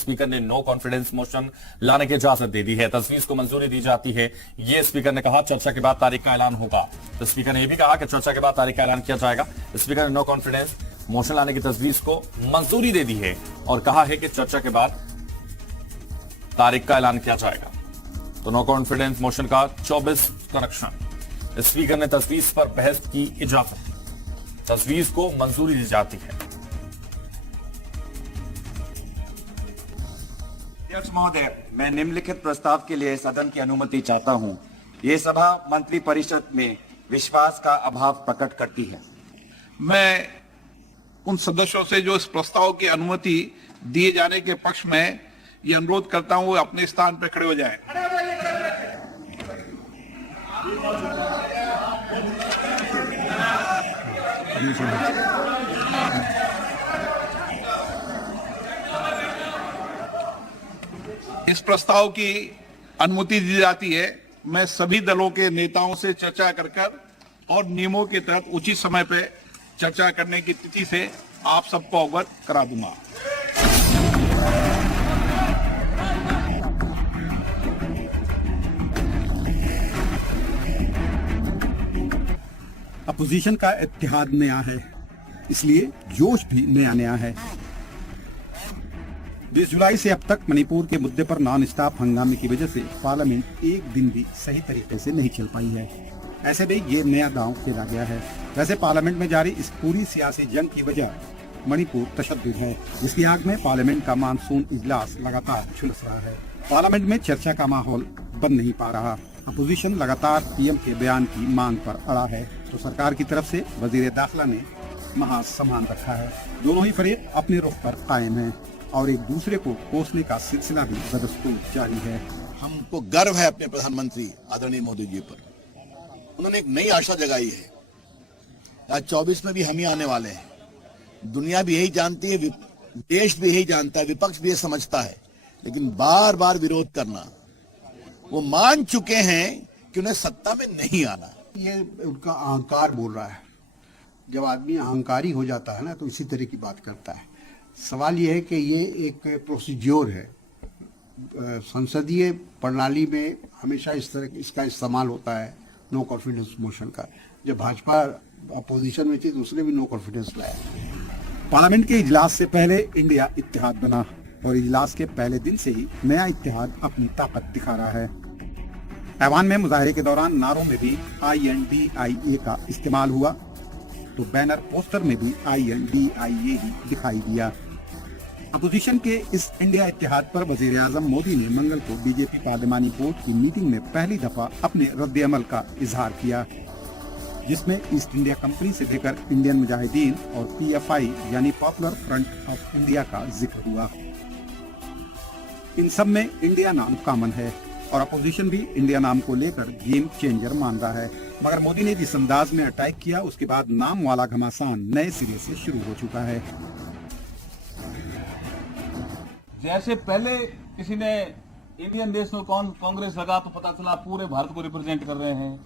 Speaker ने no confidence motion लाने की इजाजत दे दी है, तजवीज को मंजूरी दी जाती है। ये स्पीकर ने कहा, चर्चा के बाद तारीख का ऐलान होगा। तो स्पीकर ने यह भी कहा कि चर्चा के बाद तारीख का ऐलान किया जाएगा। स्पीकर ने नो कॉन्फिडेंस मोशन लाने की तजवीज को मंजूरी दे दी है और कहा है कि चर्चा के बाद तारीख का ऐलान किया जाएगा। तो नो कॉन्फिडेंस मोशन का 24 करेक्शन। स्पीकर ने तजवीज पर बहस की इजाजत, तजवीज को मंजूरी दी जाती है। अध्यक्ष महोदय, मैं निम्नलिखित प्रस्ताव के लिए सदन की अनुमति चाहता हूं। ये सभा मंत्री परिषद में विश्वास का अभाव प्रकट करती है। मैं उन सदस्यों से जो इस प्रस्ताव की अनुमति दिए जाने के पक्ष में ये अनुरोध करता हूं, वो अपने स्थान पर खड़े हो जाएं। इस प्रस्ताव की अनुमति दी जाती है। मैं सभी दलों के नेताओं से चर्चा कर और नियमों के तहत उचित समय पे चर्चा करने की तिथि से आप सबको अवगत करा दूंगा। अपोजिशन का इत्तेहाद नया है, इसलिए जोश भी नया है। 20 जुलाई से अब तक मणिपुर के मुद्दे पर नॉन स्टॉप हंगामे की वजह से पार्लियामेंट एक दिन भी सही तरीके से नहीं चल पाई है। ऐसे में ये नया दांव खेला गया है। वैसे पार्लियामेंट में जारी इस पूरी सियासी जंग की वजह मणिपुर तशद्दुद है, जिसकी आग में पार्लियामेंट का मानसून इजलास लगातार झुलस रहा है। पार्लियामेंट में चर्चा का माहौल बन नहीं पा रहा। अपोजिशन लगातार पीएम के बयान की मांग पर अड़ा है, तो सरकार की तरफ से वजीर दाखिला ने महासम्मान रखा है। दोनों ही फरीक अपने रुख पर कायम हैं और एक दूसरे को कोसने का सिलसिला भी बदस्तूर जारी है। हमको गर्व है अपने प्रधानमंत्री आदरणीय मोदी जी पर। उन्होंने एक नई आशा जगाई है। आज 24 में भी हम ही आने वाले हैं। दुनिया भी यही जानती है, देश भी यही जानता है, विपक्ष भी ये समझता है, लेकिन बार बार विरोध करना, वो मान चुके हैं कि उन्हें सत्ता में नहीं आना। ये उनका अहंकार बोल रहा है। जब आदमी अहंकारी हो जाता है ना, तो इसी तरह की बात करता है। सवाल ये है कि ये एक प्रोसीज्योर है। संसदीय प्रणाली में हमेशा इस तरह इसका इस्तेमाल होता है, नो कॉन्फिडेंस मोशन का। जब भाजपा अपोजिशन में थी, दूसरे भी नो कॉन्फिडेंस लाया। पार्लियामेंट के इजलास से पहले इंडिया इत्तेहाद बना और इजलास के पहले दिन से ही नया इत्तेहाद अपनी ताकत दिखा रहा है। ऐवान में मुजाहरे के दौरान नारों में भी INDIA का इस्तेमाल हुआ, तो बैनर पोस्टर में भी INDIA ही दिखाई दिया। अपोजिशन के इस इंडिया इत्तेहाद पर वजीर आजम मोदी ने मंगल को बीजेपी पार्लिमानी बोर्ड की मीटिंग में पहली दफा अपने रद्द अमल का इजहार किया, जिसमें ईस्ट इंडिया कंपनी से लेकर इंडियन मुजाहिदीन और PFI यानी पॉपुलर फ्रंट ऑफ इंडिया का जिक्र हुआ। इन सब में इंडिया नाम कॉमन है और अपोजिशन भी इंडिया नाम को लेकर गेम चेंजर मान रहा है। मगर मोदी ने जिस अंदाज में अटैक किया, उसके बाद नाम वाला घमासान नए सिरे से शुरू हो चुका है। जैसे पहले किसी ने इंडियन नेशनल कांग्रेस लगा तो पता चला पूरे भारत को रिप्रेजेंट कर रहे हैं।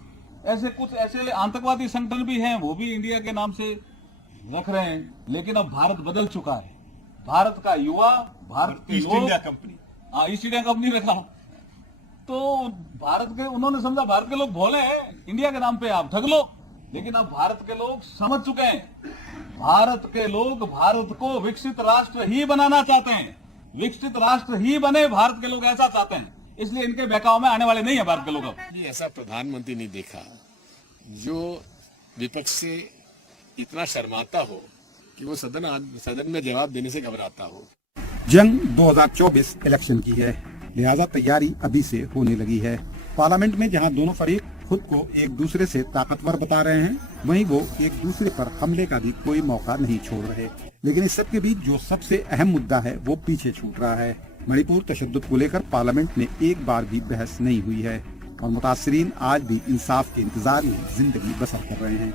ऐसे कुछ ऐसे आतंकवादी संगठन भी हैं, वो भी इंडिया के नाम से रख रहे हैं। लेकिन अब भारत बदल चुका है। भारत का युवा, भारत के ईस्ट लोग, India company, east India company रखा, तो भारत के उन्होंने समझा भारत के लोग भोले हैं, इंडिया के नाम पे आप ठग लो। लेकिन अब भारत के लोग समझ चुके हैं, भारत के लोग भारत को विकसित राष्ट्र ही बनाना चाहते हैं। विकसित राष्ट्र ही बने, भारत के लोग ऐसा चाहते हैं। इसलिए इनके बहकाव में आने वाले नहीं है भारत के लोग। अब ऐसा प्रधानमंत्री नहीं देखा जो विपक्ष से इतना शर्माता हो कि वो सदन में जवाब देने से घबराता हो। जंग 2024 इलेक्शन की है, लिहाजा तैयारी अभी से होने लगी है। पार्लियामेंट में जहां दोनों फरीक खुद को एक दूसरे से ताकतवर बता रहे हैं, वहीं वो एक दूसरे पर हमले का भी कोई मौका नहीं छोड़ रहे। लेकिन इस सब के बीच जो सबसे अहम मुद्दा है, वो पीछे छूट रहा है। मणिपुर तशद्दुद को लेकर पार्लियामेंट में एक बार भी बहस नहीं हुई है और मुतासरीन आज भी इंसाफ के इंतजार में जिंदगी बसर कर रहे हैं।